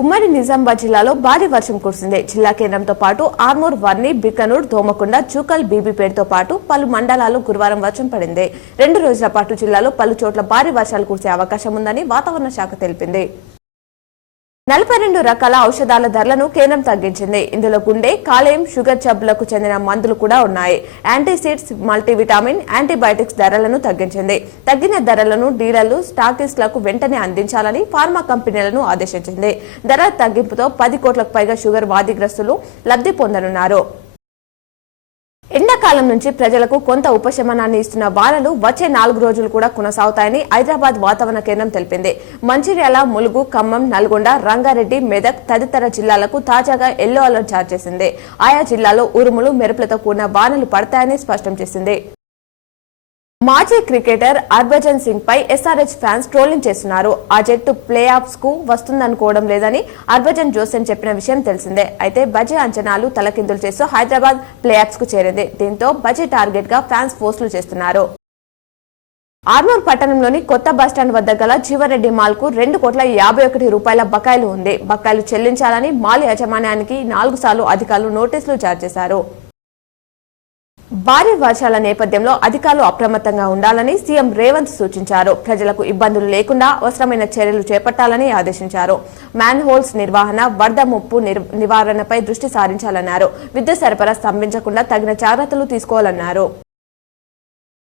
ఉమ్మడి నిజామాబాద్ జిల్లాలో భారీ వర్షం కురిసింది. జిల్లా కేంద్రంతో పాటు ఆర్మూర్, వర్ని, బికనూర్, దోమకొండ, చూకల్, బీబీపేటతో పాటు పలు మండలాల్లో గురువారం వర్షం పడింది. 2 రోజుల పాటు జిల్లాలో పలు చోట్ల భారీ వర్షాలు కురిసే అవకాశం ఉందని వాతావరణ శాఖ తెలిపింది. 42 రకాల ఔషధాల ధరలను కేంద్రం తగ్గించింది. ఇందులో గుండె, కాలేయం, షుగర్ జబ్బులకు చెందిన మందులు కూడా ఉన్నాయి. యాంటీసిడ్స్, మల్టీవిటామిన్, యాంటీబయాటిక్స్ ధరలను తగ్గించింది. తగ్గిన ధరలను డీలర్లు, స్టాకిస్టులకు వెంటనే అందించాలని ఫార్మా కంపెనీలను ఆదేశించింది. ధరల తగ్గింపుతో 10 కోట్లకు పైగా షుగర్ వ్యాధిగ్రస్తులు లబ్ధి పొందనున్నారు. ఎండాకాలం నుంచి ప్రజలకు కొంత ఉపశమనాన్ని ఇస్తున్న వానలు వచ్చే 4 రోజులు కూడా కొనసాగుతాయని హైదరాబాద్ వాతావరణ కేంద్రం తెలిపింది. మంచిర్యాల, ములుగు, ఖమ్మం, నల్గొండ, రంగారెడ్డి, మెదక్ తదితర జిల్లాలకు తాజాగా ఎల్లో అలర్ట్ జారీ చేసింది. ఆయా జిల్లాలో ఉరుములు, మెరుపులతో కూడిన వానలు పడతాయని స్పష్టం చేసింది. మాజీ క్రికెటర్ హర్భజన్ సింగ్ పై ఎస్ఆర్హెచ్ ఫ్యాన్స్ ట్రోలింగ్ చేస్తున్నారు. ఆ జట్టు ప్లే ఆఫ్స్ కు వస్తుందనుకోవడం లేదని హర్భజన్ జోసెన్ చెప్పిన విషయం తెలిసిందే. అయితే బజే అంచనాలు తలకిందులు చేస్తూ హైదరాబాద్ ప్లే ఆఫ్స్ కు చేరింది. దీంతో బజే టార్గెట్ గా ఫ్యాన్స్ పోస్టులు చేస్తున్నారు. ఆర్మూర్ పట్టణంలోని కొత్త బస్టాండ్ వద్ద గల జీవరెడ్డి మాల్ కు 2,51 కోట్ల బకాయిలు ఉంది. బకాయిలు చెల్లించాలని మాల్ యాజమాన్యానికి 4 సార్లు అధికారులు నోటీసులు జారీ చేశారు. భారీ వర్షాల నేపథ్యంలో అధికారులు అప్రమత్తంగా ఉండాలని సీఎం రేవంత్ సూచించారు. ప్రజలకు ఇబ్బందులు లేకుండా అవసరమైన చర్యలు చేపట్టాలని ఆదేశించారు. మ్యాన్ హోల్స్ నిర్వహణ, వరద ముప్పు నివారణపై దృష్టి సారించాలన్నారు. విద్యుత్ సరఫరా స్తంభించకుండా తగిన జాగ్రత్తలు తీసుకోవాలన్నారు.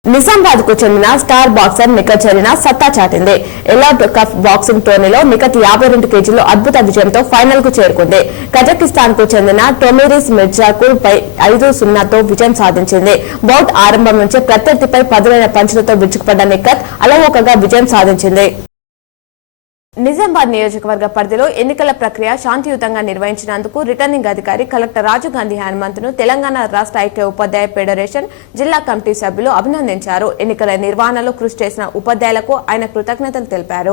నిజామాబాద్ కు చెందిన స్టార్ బాక్సర్ నిఖత్ జరీనా సత్తా చాటింది. ఎలాట్ కప్ బాక్సింగ్ టోర్నీలో నిఖత్ 52 కేజీలు అద్భుత విజయంతో ఫైనల్ కు చేరుకుంది. కజకిస్తాన్ కు చెందిన టొమిరిస్ మిర్జాకూర్ పై 5-0తో విజయం సాధించింది. బౌట్ ఆరంభం నుంచే ప్రత్యర్థిపై పదులైన పంచులతో విరుచుకుపడ్డ నిఖత్ అలవోకగా విజయం సాధించింది. నిజామాబాద్ నియోజకవర్గ పరిధిలో ఎన్నికల ప్రక్రియ శాంతియుతంగా నిర్వహించినందుకు రిటర్నింగ్ అధికారి కలెక్టర్ రాజీవ్ గాంధీ హనుమంతును తెలంగాణ రాష్ట్ర ఐక్య ఉపాధ్యాయ ఫెడరేషన్ జిల్లా కమిటీ సభ్యులు అభినందించారు. ఎన్నికల నిర్వహణలో కృషి చేసిన ఉపాధ్యాయులకు ఆయన కృతజ్ఞతలు తెలిపారు.